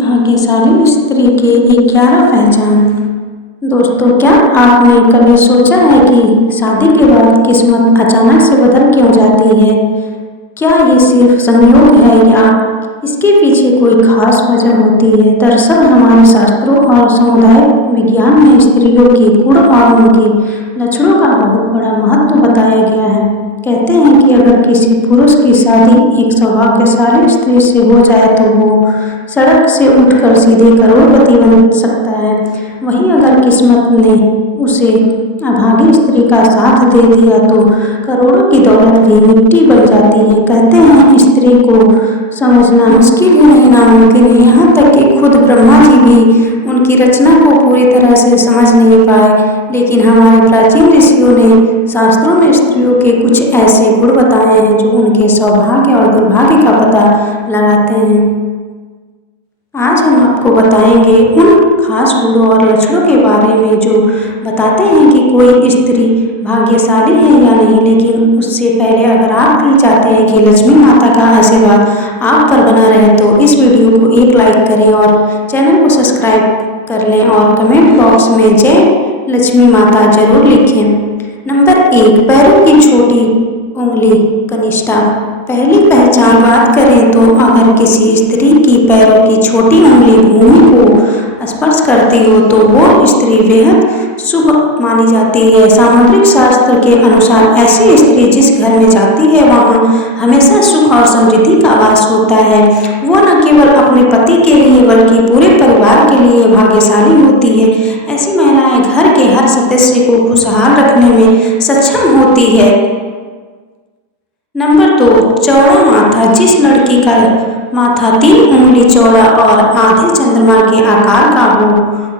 भाग्यशाली स्त्री की 11 पहचान। दोस्तों, क्या आपने कभी सोचा है कि शादी के बाद किस्मत अचानक से बदल क्यों जाती है? क्या ये सिर्फ संयोग है या इसके पीछे कोई खास वजह होती है? दरअसल हमारे शास्त्रों और सामुदायिक विज्ञान में स्त्रियों के गुण और उनके लक्षणों का बहुत बड़ा महत्व बताया गया है। कहते हैं कि अगर किसी पुरुष की शादी एक सौभाग्यशाली स्त्री से हो जाए तो वो सड़क से उठकर सीधे करोड़पति बन सकता है। वहीं अगर किस्मत ने उसे अभागी स्त्री का साथ दे दिया तो करोड़ों की दौलत भी मिट्टी बन जाती है। कहते हैं स्त्री को समझना मुश्किल ही नहीं नामुमकिन है। यहाँ तक कि खुद ब्रह्मा जी भी उनकी रचना को पूरी तरह से समझ नहीं पाए, लेकिन हमारे प्राचीन ऋषियों ने शास्त्रों में स्त्रियों के कुछ ऐसे गुण बताए हैं जो उनके सौभाग्य और दुर्भाग्य का पता लगाते हैं। आज हम आपको बताएंगे उन खास गुणों और लक्षणों के बारे में जो बताते हैं कि कोई स्त्री भाग्यशाली है या नहीं। लेकिन उससे पहले अगर आप भी चाहते हैं कि लक्ष्मी माता का आशीर्वाद आप पर बना रहे तो इस वीडियो को एक लाइक करें और चैनल को सब्सक्राइब कर लें और कमेंट बॉक्स में जय लक्ष्मी माता जरूर लिखें। नंबर 1, पैरों की छोटी उंगली कनिष्ठा। पहली पहचान बात करें तो अगर किसी स्त्री की पैरों की छोटी उंगली भूमि को स्पर्श करती हो तो वो स्त्री बेहद शुभ मानी जाती है। सामुद्रिक शास्त्र के अनुसार ऐसी स्त्री जिस घर में जाती है वहाँ हमेशा सुख और समृद्धि का वास होता है। वो न केवल अपने पति के लिए बल्कि पूरे परिवार के लिए भाग्यशाली होती है। ऐसी महिलाएं घर के हर सदस्य को खुशहाल रखने में सक्षम होती है। नंबर 2, चौड़ा माथा। जिस लड़की का माथा 3 उंगली चौड़ा और आधे चंद्रमा के आकार का हो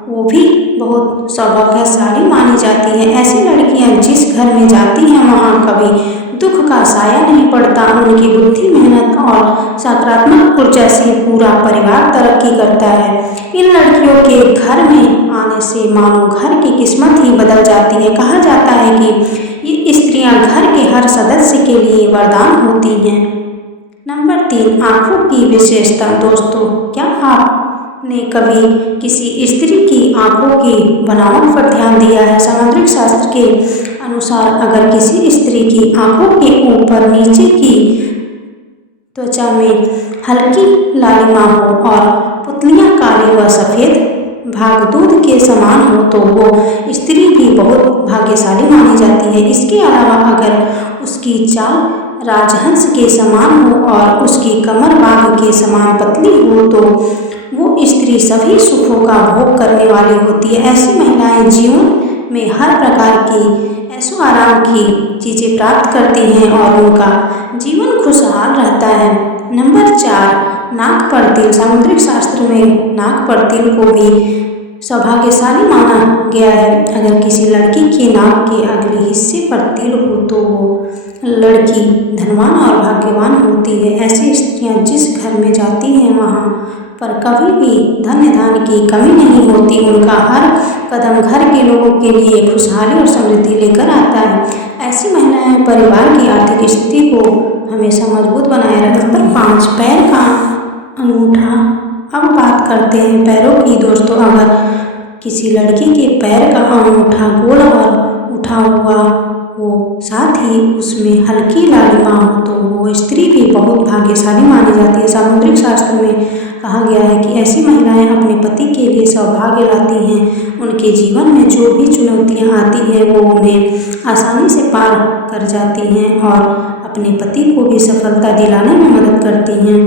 वो भी बहुत सौभाग्यशाली मानी जाती है। ऐसी लड़कियां जिस घर में जाती हैं वहां कभी दुख का साया नहीं पड़ता। उनकी बुद्धि, मेहनत और सकारात्मक ऊर्जा से पूरा परिवार तरक्की करता है। इन लड़कियों के घर में आने से मानो घर की किस्मत ही बदल जाती है। कहा जाता है कि ये स्त्रियां घर के हर सदस्य के लिए वरदान होती हैं। नंबर 3, आंखों की विशेषता। दोस्तों, क्या आपने कभी किसी स्त्री की आंखों की बनावट पर ध्यान दिया है? सामुद्रिक शास्त्र के अनुसार अगर किसी स्त्री की आंखों के ऊपर नीचे की त्वचा में हल्की लालिमा हो और पुतलियां काली व सफेद भाग दूध के समान हो तो वो स्त्री भी बहुत भाग्यशाली मानी जाती है। इसके अलावा अगर उसकी चाल राजहंस के समान हो और उसकी कमर बाघ के समान पतली हो तो वो स्त्री सभी सुखों का भोग करने वाली होती है। ऐसी महिलाएं जीवन में हर प्रकार की ऐशो आराम की चीज़ें प्राप्त करती हैं और उनका जीवन खुशहाल रहता है। नंबर 4, नाक पर तिल। सामुद्रिक शास्त्र में नाक पर तिल को भी सौभाग्यशाली माना गया है। अगर किसी लड़की के नाक के अगले हिस्से पर तिल हो तो वो लड़की धनवान और भाग्यवान होती है। ऐसी स्त्रियां जिस घर में जाती हैं वहाँ पर कभी भी धन धान की कमी नहीं होती। उनका हर कदम घर के लोगों के लिए खुशहाली और समृद्धि लेकर आता है। ऐसी महिलाएं परिवार की आर्थिक स्थिति को हमेशा मजबूत बनाए रखती हैं। नंबर 5, पैर का अंगूठा। अब बात करते हैं पैरों की। दोस्तों, अगर किसी लड़की के पैर का अंगूठा गोल और उठा हुआ हो साथ ही उसमें हल्की लालिमा हो तो वो स्त्री भी बहुत भाग्यशाली मानी जाती है। सामुद्रिक शास्त्र में कहा गया है कि ऐसी महिलाएं अपने पति के लिए सौभाग्य लाती हैं। उनके जीवन में जो भी चुनौतियां आती हैं वो उन्हें आसानी से पार कर जाती हैं और अपने पति को भी सफलता दिलाने में मदद करती हैं।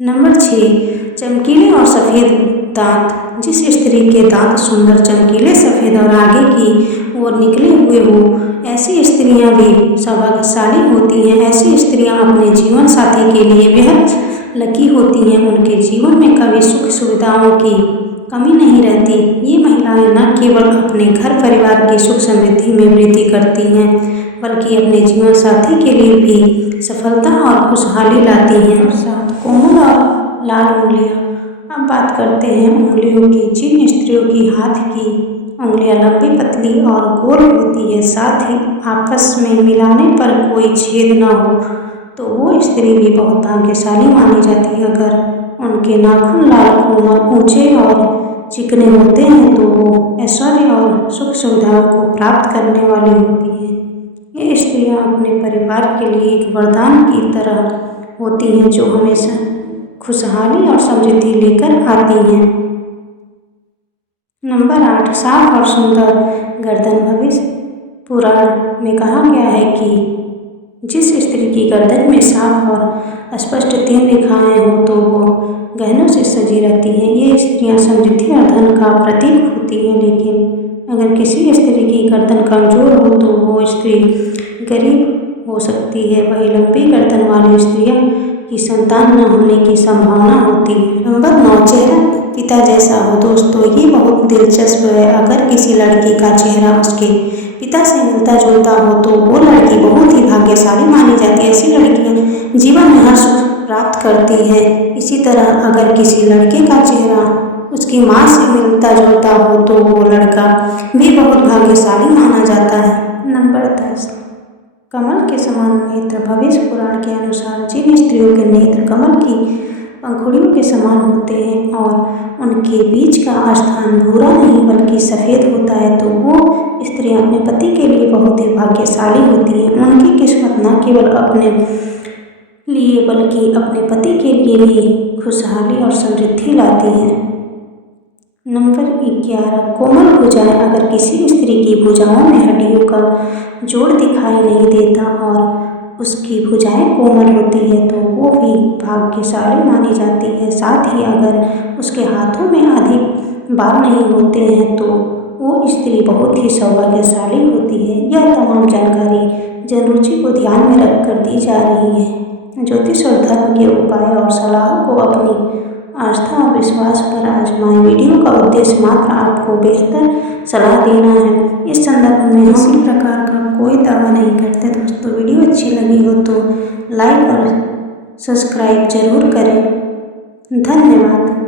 नंबर 6, चमकीले और सफ़ेद दांत। जिस स्त्री के दांत सुंदर, चमकीले, सफ़ेद और आगे की ओर निकले हुए हो ऐसी स्त्रियां भी सौभाग्यशाली होती हैं। ऐसी स्त्रियां अपने जीवन साथी के लिए बेहद लकी होती हैं। उनके जीवन में कभी सुख सुविधाओं की कमी नहीं रहती। ये महिलाएं न केवल अपने घर परिवार की सुख समृद्धि में वृद्धि करती हैं बल्कि अपने जीवन साथी के लिए भी सफलता और खुशहाली लाती हैं। कोमल और लाल उंगलियां। अब बात करते हैं उंगलियों की। जिन स्त्रियों की हाथ की उंगलियां लंबी, पतली और गोल होती है साथ ही आपस में मिलाने पर कोई छेद न हो तो वो स्त्री भी बहुत भाग्यशाली मानी जाती है। अगर उनके नाखून लाल, कोमल, ऊंचे और चिकने होते हैं तो वो ऐश्वर्य और सुख सुविधाओं को प्राप्त करने वाली होती है। ये स्त्रियां अपने परिवार के लिए एक वरदान की तरह होती हैं जो हमेशा खुशहाली और समृद्धि लेकर आती हैं। नंबर 8, साफ और सुंदर गर्दन। भविष्य पुराण में कहा गया है कि जिस स्त्री की गर्दन में साफ और स्पष्ट 3 रेखाएं हो तो वो गहनों से सजी रहती हैं। ये स्त्रियां समृद्धि और धन का प्रतीक होती हैं, लेकिन अगर किसी स्त्री की गर्दन कमजोर हो तो वो स्त्री गरीब हो सकती है। वही लंबी गर्दन वाली स्त्रियां की संतान न होने की संभावना होती है। नंबर 9, चेहरा पिता जैसा हो। दोस्तों, ये बहुत दिलचस्प है। अगर किसी लड़की का चेहरा उसके पिता से मिलता जुलता हो तो वो लड़की बहुत ही भाग्यशाली मानी जाती है। ऐसी लड़कियां जीवन में हर सुख प्राप्त करती है। इसी तरह अगर किसी लड़के का चेहरा उसकी माँ से मिलता जुलता हो तो वो लड़का भी बहुत भाग्यशाली माना जाता है। नंबर 10, कमल के समान नेत्र। भविष्य पुराण के अनुसार जिन स्त्रियों के नेत्र कमल की पंखुड़ियों के समान होते हैं और उनके बीच का स्थान भूरा नहीं बल्कि सफ़ेद होता है तो वो स्त्रियां अपने पति के लिए बहुत ही भाग्यशाली होती हैं। उनकी किस्मत न केवल अपने लिए बल्कि अपने पति के लिए भी खुशहाली और समृद्धि लाती है। नंबर 11, कोमल भुजाएं। अगर किसी स्त्री की भुजाओं में हड्डियों का जोड़ दिखाई नहीं देता और उसकी भुजाएं कोमल होती है तो वो भी भाग्यशाली मानी जाती है। साथ ही अगर उसके हाथों में अधिक बाल नहीं होते हैं तो वो स्त्री बहुत ही सौभाग्यशाली होती है। यह तमाम जानकारी जनरुचि को ध्यान में रखकर दी जा रही है। ज्योतिष और धर्म के उपाय और सलाह को अपनी आस्था और विश्वास पर आजमाएं। वीडियो का उद्देश्य मात्र आपको बेहतर सलाह देना है। इस संदर्भ में हम किसी प्रकार का कोई दावा नहीं करते। दोस्तों, वीडियो अच्छी लगी हो तो लाइक और सब्सक्राइब जरूर करें। धन्यवाद।